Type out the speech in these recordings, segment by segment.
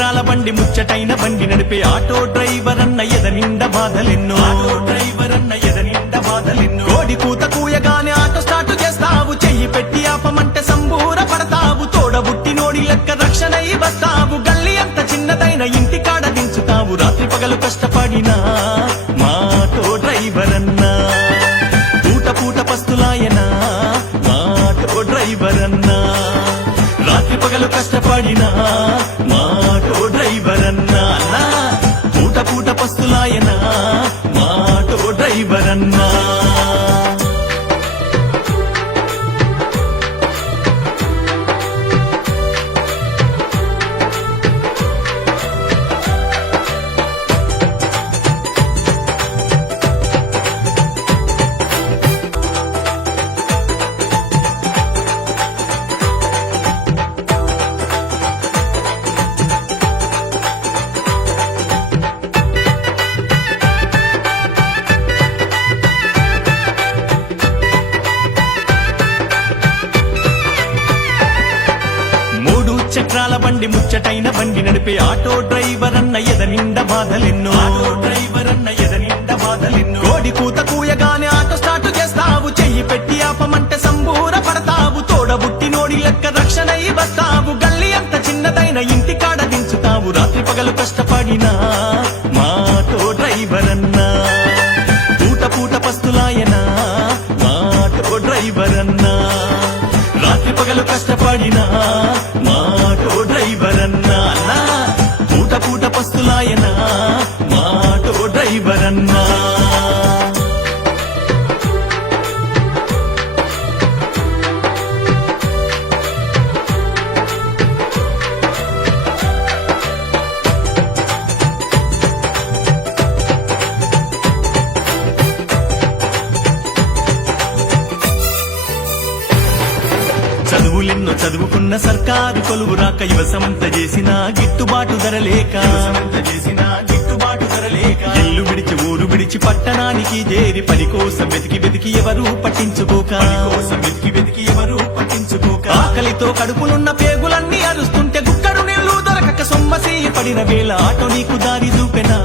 బండి ముచ్చటైన బండి నడిపే ఆటో డ్రైవర్ అన్న ఎద నిండ బాధలెన్నో. ఆటో డ్రైవర్ అన్న ఎద నిండ బాధలెన్నో. కోడి కూత కూయగానే ఆటో స్టార్ట్ చేస్తావు. చెయ్యి పెట్టి ఆపమంటే సంబూర పడతావు. తోడబుట్టి నోడి లెక్క రక్షణై వస్తావు గల్లి అంత చిన్నదైన ఇంటి కాడ దించుతావు. రాత్రి పగలు కష్టపడినా మా ఆటో డ్రైవర్ అన్నా. పూట పూట పస్తులాయనా మా ఆటో డ్రైవర్ అన్నా. రాత్రి పగలు కష్టపడినా ఆస్తులాయనా? చక్రాల బండి ముచ్చటైన బండి నడిపే ఆటో డ్రైవర్ అన్న ఎద నిండ బాధలెన్నో. ఆటో డ్రైవర్ అన్న ఎద నిండ బాధలెన్నో. కోడి కూత కూయగానే ఆటో స్టార్ట్ చేస్తావు. చెయ్యి పెట్టి ఆపమంటే సంబూర పడతావు. తోడబుట్టి నోడి లెక్క రక్షణై వస్తావు. గల్లి అంత చిన్నదైన ఇంటి కాడ దించుతావు. రాత్రి పగలు కష్టపడినా మా ఆటో డ్రైవర్ అన్నా. పూట పూట పస్తులాయనా మా ఆటో డ్రైవర్ అన్నా. రాత్రి పగలు కష్టపడినా మా ఆటో చదువులెన్నో చదువుకున్న సర్కారు కొలువు రాక యువసమంత చేసిన గిట్టుబాటు ధర లేక. చేసిన గిట్టుబాటు ధర లేక. ఇల్లు విడిచి ఊరు విడిచి పట్టణానికి చేరి పని కోసం వెతికి వెతికి ఎవరు పట్టించుకోక. కోసం వెతికి వెతికి ఎవరు పట్టించుకోక. ఆకలితో కడుపులున్న పేగులన్నీ అరుస్తుంటే గుక్కడు నీళ్ళు దొరకక సొమ్మసి పడిన వేళ ఆటో నీకు దారి చూపెనా.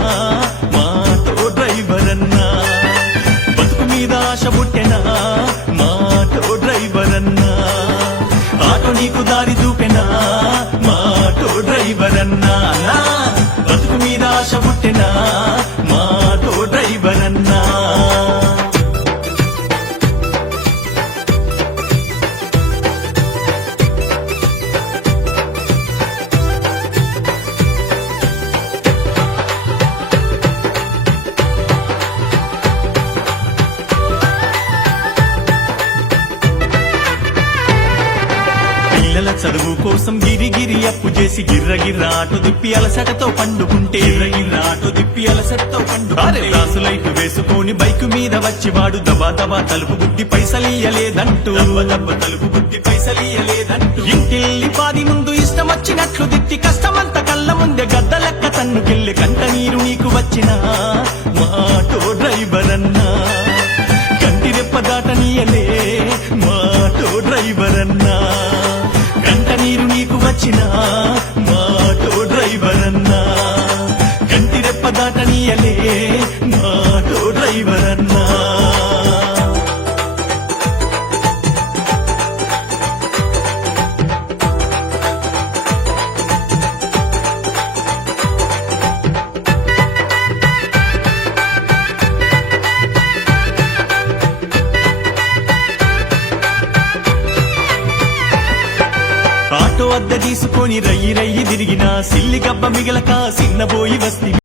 చూపెనా? మా ఆటో డ్రైవర్ అన్నా అన్నా బతుకు మీద ఆశ పుట్టెనా? చదువు కోసం గిరి గిరి అప్పు చేసి గిర్ర గిర్ర ఆటో దిప్పి అలసటతో పండుకుంటే గిర్ర గిర్ర ఆటో దిప్పి అలసటతో పండుకుంటే. రాసులైపు వేసుకొని బైక్ మీద వచ్చి వాడు దబా దబా తలుపు గుద్ది పైసలియలేదంటూ దబ్బ తలుపు గుద్ది పైసలియలేదంటూ ఇంటిల్లి పాది ముందు ఇష్టం వచ్చినట్లు దిట్టి కష్టమంత కళ్ళ ముందే గద్ద లెక్క తన్నుకెళ్ళి కంట నీరు నీకు వచ్చిన. మా నీకు ఆటో అద్దె తీసుకొని రయ్యి రయ్యి తిరిగిన సిల్లి గబ్బ మిగలక సిన్నబోయి వస్తి